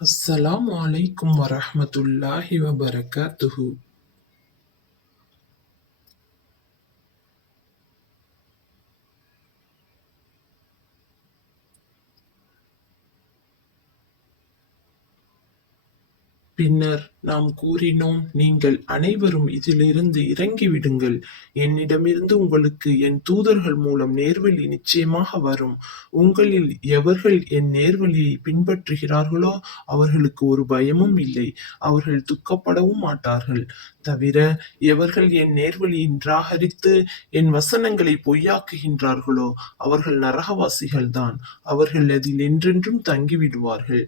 அஸ்ஸலாமு அலைக்கும் வரஹ்மத்துல்லாஹி வபரகாத்துஹு. பின்னர் நாம் கூறினோம், நீங்கள் அனைவரும் இதிலிருந்து இறங்கிவிடுங்கள். என்னிடமிருந்து உங்களுக்கு என் தூதர்கள் மூலம் நேர்வழி நிச்சயமாக வரும். உங்களில் எவர்கள் என் நேர்வழியை பின்பற்றுகிறார்களோ அவர்களுக்கு ஒரு பயமும் இல்லை. அவர்கள் துக்கப்படவும் மாட்டார்கள். தவிர எவர்கள் என் நேர்வழியை நிராகரித்து என் வசனங்களை பொய்யாக்குகின்றார்களோ அவர்கள் நரகவாசிகள்தான். அவர்கள் அதில் என்றென்றும் தங்கிவிடுவார்கள்.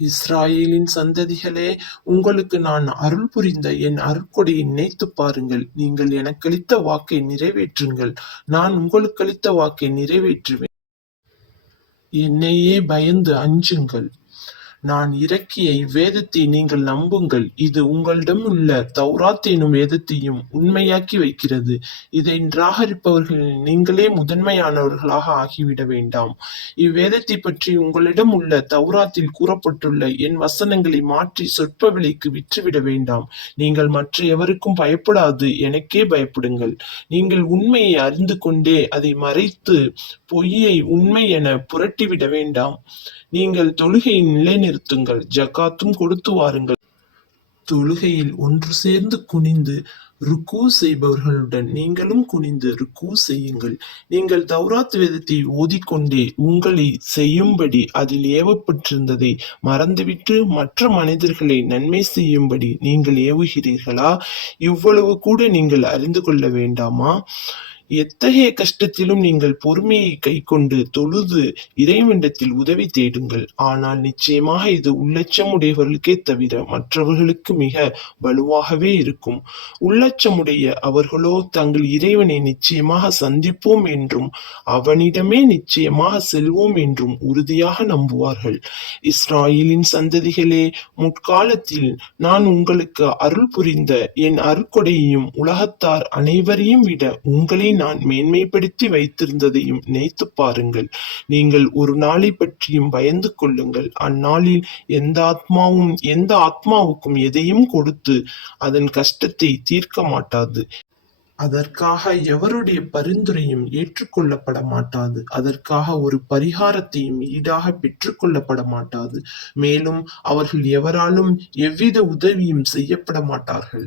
இஸ்ராயேலின் சந்ததிகளே, உங்களுக்கு நான் அருள் புரிந்த என் அருட்கொடையை நினைத்துப் பாருங்கள். நீங்கள் எனக்களித்த வாக்கை நிறைவேற்றுங்கள். நான் உங்களுக்களித்த வாக்கை நிறைவேற்றுவேன். என்னையே பயந்து அஞ்சுங்கள். நான் இறக்கிய இவ்வேதத்தை நீங்கள் நம்புங்கள். இது உங்களிடம் உள்ள தௌராத் எனும் வேதத்தையும் உண்மையாக்கி வைக்கிறது. இதை நிராகரிப்பவர்களில் நீங்களே முதன்மையானவர்களாக ஆகிவிட வேண்டாம். இவ்வேதத்தை பற்றி உங்களிடம் உள்ள தௌராத்தில் கூறப்பட்டுள்ள என் வசனங்களை மாற்றி சொற்ப விலைக்கு விற்றுவிட வேண்டாம். நீங்கள் மற்ற எவருக்கும் பயப்படாது எனக்கே பயப்படுங்கள். நீங்கள் உண்மையை அறிந்து கொண்டே அதை மறைத்து பொய்யை உண்மை என புரட்டிவிட வேண்டாம். நீங்கள் தொழுகையை நிலைநிறுத்துங்கள், ஜகாத்தும் கொடுத்து வாருங்கள். தொழுகையில் ஒன்று சேர்ந்து குனிந்து ருக்கு செய்பவர்களுடன் நீங்களும் குனிந்து ருக்கு செய்யுங்கள். நீங்கள் தௌராத் வேதத்தை ஓதிக்கொண்டே உங்களை செய்யும்படி அதில் ஏவப்பட்டிருந்ததை மறந்துவிட்டு மற்ற மனிதர்களை நன்மை செய்யும்படி நீங்கள் ஏவுகிறீர்களா? இவ்வளவு கூட நீங்கள் அறிந்து கொள்ள வேண்டாமா? எத்தகைய கஷ்டத்திலும் நீங்கள் பொறுமையை கைக்கொண்டு தொழுது இறைவனிடத்தில் உதவி தேடுங்கள். ஆனால் நிச்சயமாக இது உள்ளச்சம் உடையவர்களுக்கே தவிர மற்றவர்களுக்கு மிக வலுவாகவே இருக்கும். உள்ளச்சமுடைய அவர்களோ தங்கள் இறைவனை நிச்சயமாக சந்திப்போம் என்றும் அவனிடமே நிச்சயமாக செல்வோம் என்றும் உறுதியாக நம்புவார்கள். இஸ்ராயேலின் சந்ததிகளே, முற்காலத்தில் நான் உங்களுக்கு அருள் புரிந்த என் அருட்கொடையையும் உலகத்தார் அனைவரையும் விட உங்களை நான் மேன்மைப்படுத்தி வைத்திருந்ததையும் நினைத்துப் பாருங்கள். நீங்கள் ஒரு நாளை பற்றியும் பயந்து கொள்ளுங்கள். அந்நாளில் எந்த ஆத்மாவுக்கும் எதையும் கொடுத்து அதன் கஷ்டத்தை தீர்க்க மாட்டாது. அதற்காக எவருடைய பரிந்துரையும் ஏற்றுக்கொள்ளப்பட மாட்டாது. அதற்காக ஒரு பரிகாரத்தையும் ஈடாக பெற்றுக்கொள்ளப்பட மாட்டாது. மேலும் அவர்கள் எவராலும் எவ்வித உதவியும் செய்யப்பட மாட்டார்கள்.